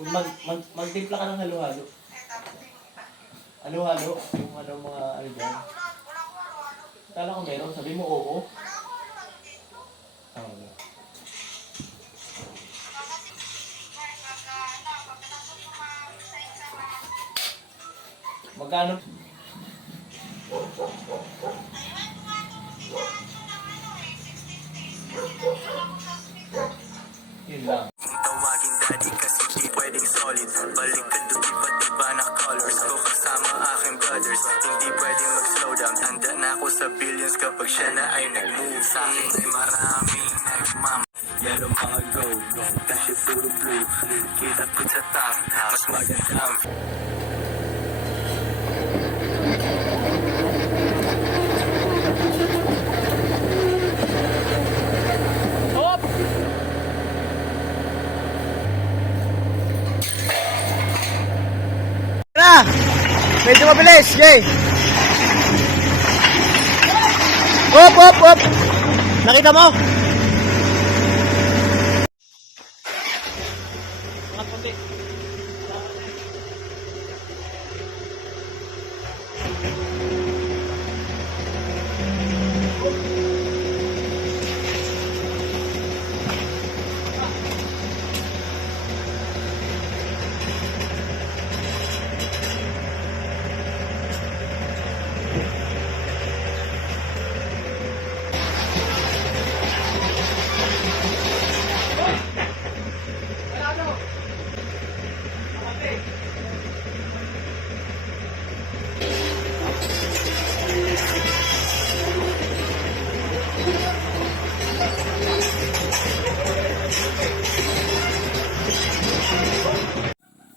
Magtimpla ka ng halo-halo. Halo-halo, yung ano mga ano dyan. Kala ko meron, sabi mo oo. Oo. Magkano? Yun lang. Tawagin daddy kasi di pwedeng solid. Balik ka doon iba't iba na colors ko kasama aking brothers. Hindi pwedeng mag-slow down. Tanda na ako sa billions kapag siya na ay nag-move. Sa akin ay maraming nagmam. Yellow mga go, kasi puro blue. Kita ko sa top, mas maganda ang Hop! Na! Medyo mabilis, yay! Hop, hop, hop! Nakita mo? Mga puti.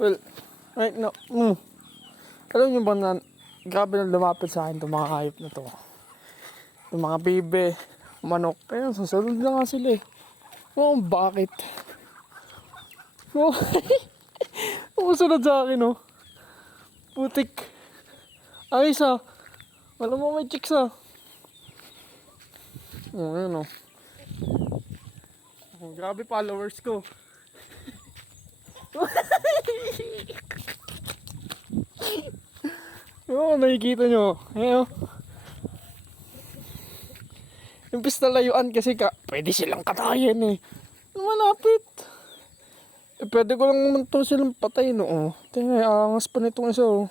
Well, right now, alam niyo ba na grabe na lumapit sa akin itong mga hayop na to. Yung mga bibe, manok, ayun, susunod na nga sila eh. Oo, bakit? Oo, umusunod sa akin oh. Putik. Ayos ah. Alam mo may chicks ah. Oo, ayun oh. Oh, grabe followers ko. Oo, nakikita nyo. Ayun. Imbis na layuan kasi pwede silang katayin eh. Malapit. Eh, pwede ko lang naman to silang patayin oh. Tingnan, angas pa nitong isa oh.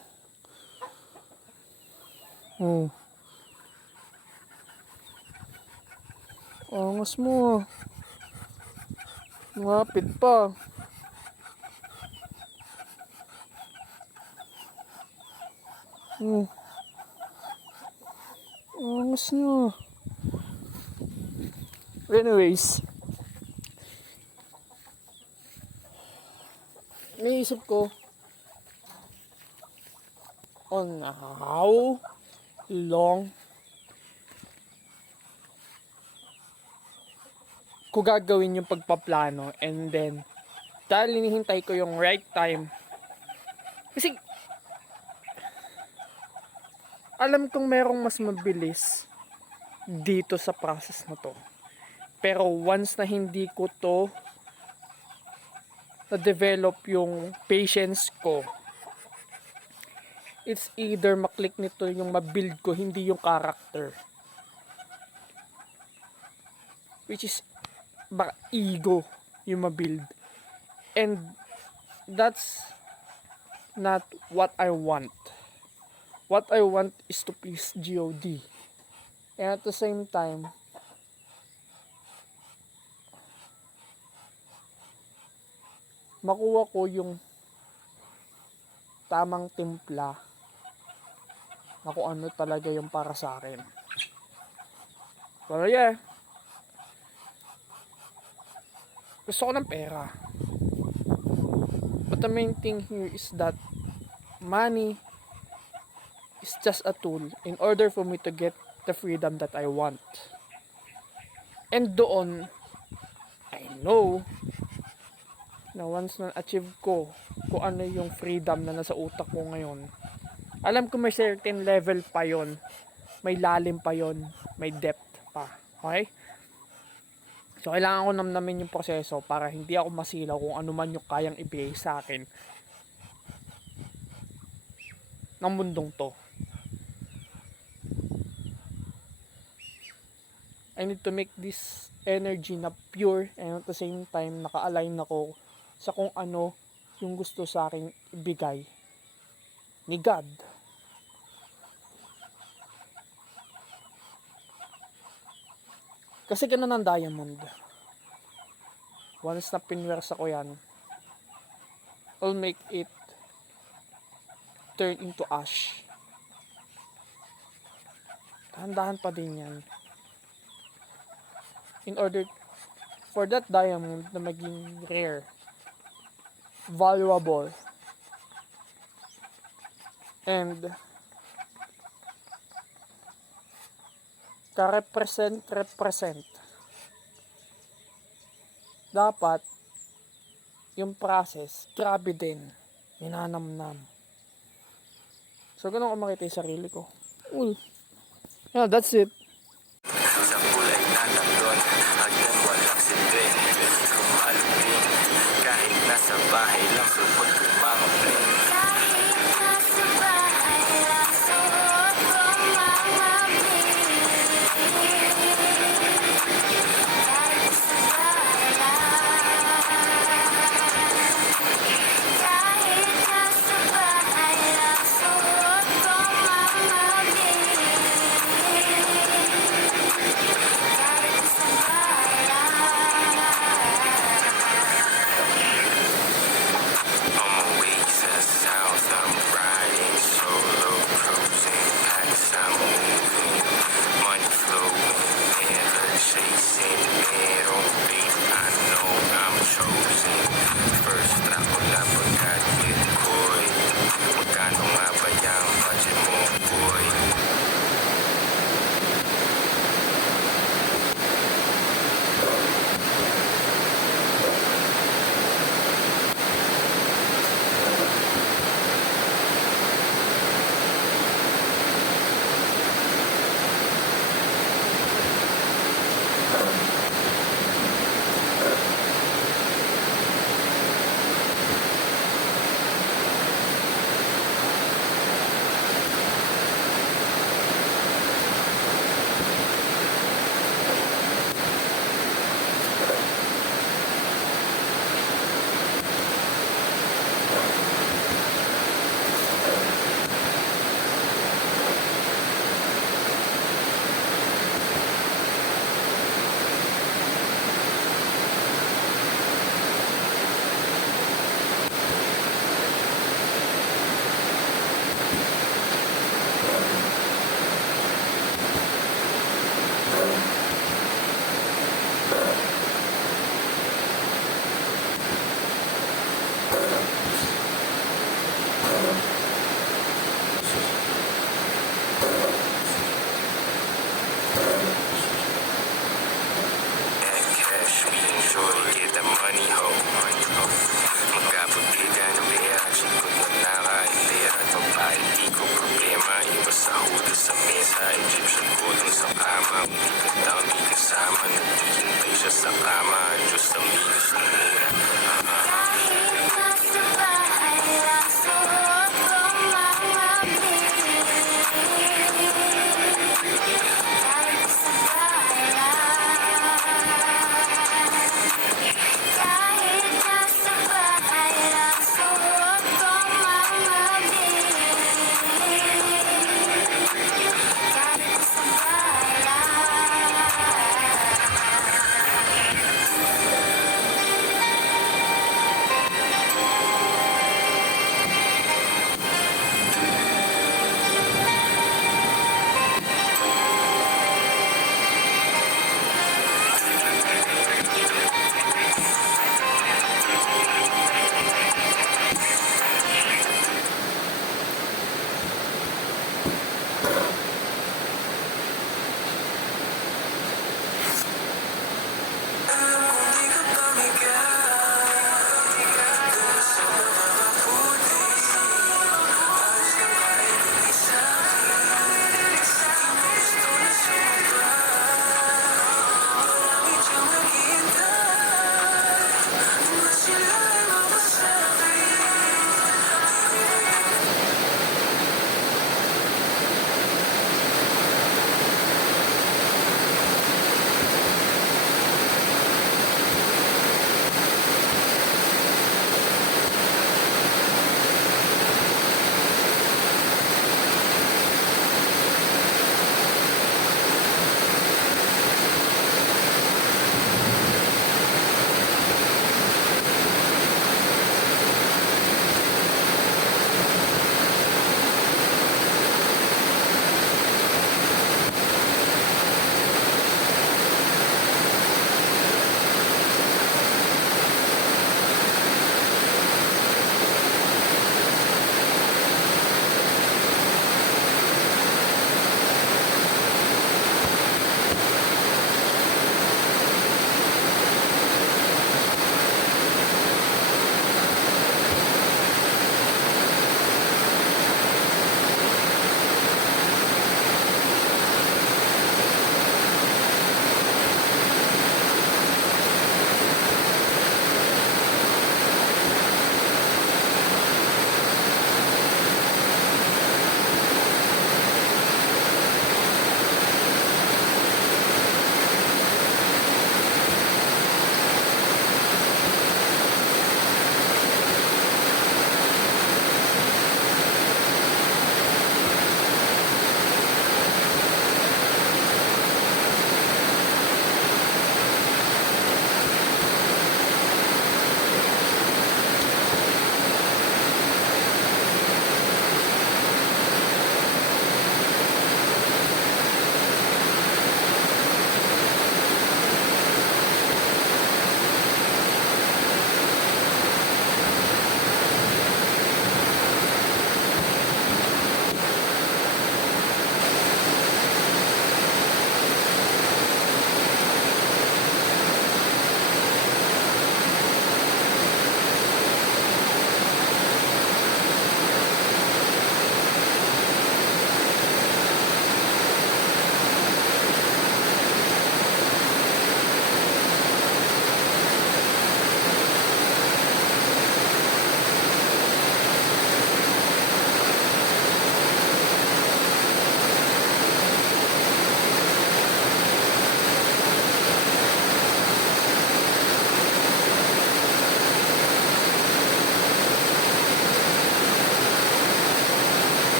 Oh. Angas mo. Malapit pa. Oh. Angas nyo. Anyways. Naisip ko on how long ko gagawin yung pagpaplano, and then dahil hinihintay ko yung right time kasi alam kong merong mas mabilis dito sa process na to, pero once na hindi ko to na-develop yung patience ko, it's either maklik nito yung mabuild ko, hindi yung character, which is baka ego yung mabuild, and that's not what I want. What I want is to please GOD, and at the same time makuha ko yung tamang timpla na kung ano talaga yung para sa akin. Pero yeah, gusto ko ng pera, but the main thing here is that money is just a tool in order for me to get the freedom that I want. And doon I know na once na achieve ko kung ano yung freedom na nasa utak ko ngayon, alam ko may certain level pa yon, may lalim pa yon, may depth pa, okay? So, kailangan ko namnamin yung proseso para hindi ako masilaw kung ano man yung kayang ibigay sa akin ng mundong to. I need to make this energy na pure and at the same time naka-align ako sa kung ano yung gusto sa akin ibigay ni God. Kasi ganun ang diamond. Once na pinwersa ko yan, I'll make it turn into ash. Dahan-dahan pa din yan. In order for that diamond na maging rare, valuable, and represent dapat yung process grabe din, ninanamnam. So ganun ko makita yung sarili ko. Yeah, that's it. Sa kulay na takdon